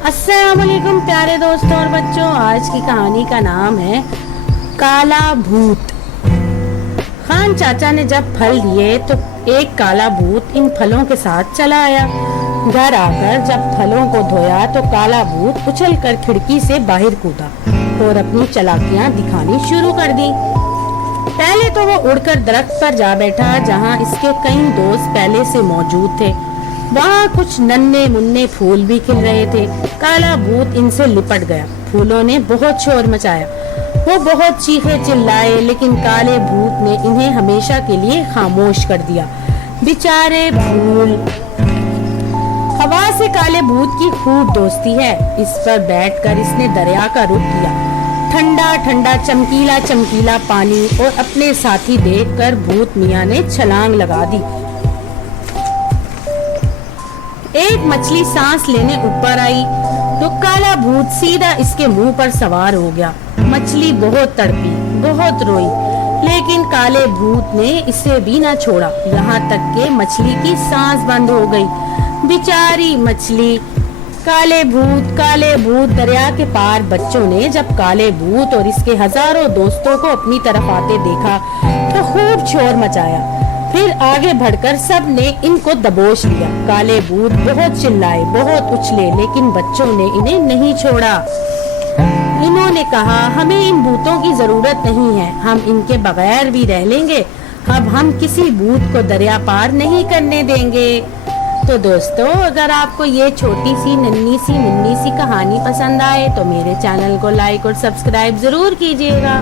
अस्सलाम वालेकुम प्यारे दोस्तों और बच्चों। आज की कहानी का नाम है काला भूत। खान चाचा ने जब फल दिए तो एक काला भूत इन फलों के साथ चला आया। घर आकर जब फलों को धोया तो काला भूत उछलकर खिड़की से बाहर कूदा और अपनी चालाकियां दिखानी शुरू कर दी। पहले तो वो उड़कर दरख्त पर जा बैठा जहां इसके कई दोस्त पहले से मौजूद थे। वहाँ कुछ नन्हे मुन्ने फूल भी खिल रहे थे। काला भूत इनसे लिपट गया। फूलों ने बहुत शोर मचाया, वो बहुत चीखे चिल्लाए, लेकिन काले भूत ने इन्हें हमेशा के लिए खामोश कर दिया। बेचारे फूल। हवा से काले भूत की खूब दोस्ती है। इस पर बैठकर इसने दरिया का रुख किया। ठंडा ठंडा चमकीला चमकीला पानी और अपने साथी देखकर भूत मियाँ ने छलांग लगा दी। एक मछली सांस लेने ऊपर आई तो काला भूत सीधा इसके मुंह पर सवार हो गया। मछली बहुत तड़पी, बहुत रोई, लेकिन काले भूत ने इसे भी ना छोड़ा, यहाँ तक के मछली की सांस बंद हो गई। बेचारी मछली। काले भूत दरिया के पार बच्चों ने जब काले भूत और इसके हजारों दोस्तों को अपनी तरफ आते देखा तो खूब शोर मचाया। फिर आगे बढ़कर सब ने इनको दबोच लिया। काले भूत बहुत चिल्लाए, बहुत उछले, लेकिन बच्चों ने इन्हें नहीं छोड़ा। इन्होंने कहा, हमें इन भूतों की जरूरत नहीं है, हम इनके बगैर भी रह लेंगे। अब हम किसी भूत को दरिया पार नहीं करने देंगे। तो दोस्तों, अगर आपको ये छोटी सी नन्ही सी मुन्नी सी कहानी पसंद आए तो मेरे चैनल को लाइक और सब्सक्राइब जरूर कीजिएगा।